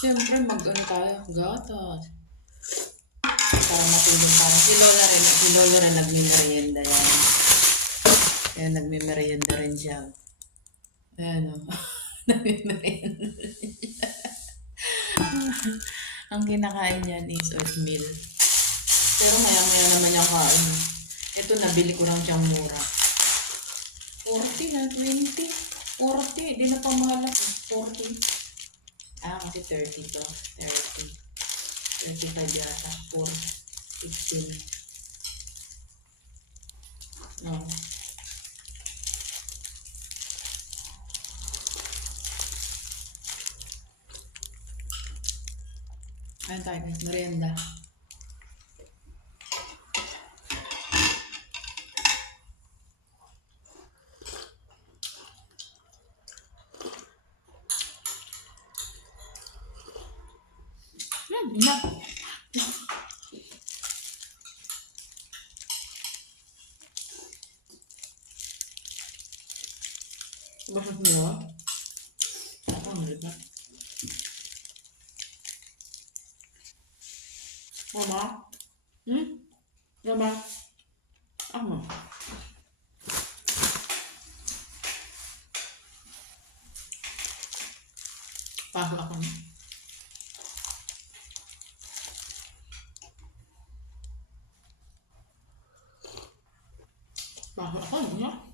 Siyempre, mag-ano tayo, gatas. Para matulog tayo. Si Lola rin nagmimerienda yan. Ayan, nagmimerienda rin siya. Ayan o. Nagmimerienda rin siya. Ang kinakain niyan is oatmeal. Pero maya-maya naman yung kain. Ito, nabili ko lang siyang mura. 40 na, 20. 40, di na pamahal ako. 40. Kasi 30 to. 30. 35 yata. 4. 16. No. Ayun tayo guys, merienda. Enough. Bakit nyo? Ako ang libat. Mama? Mama? Ama? Paso ako na. Paso ako na.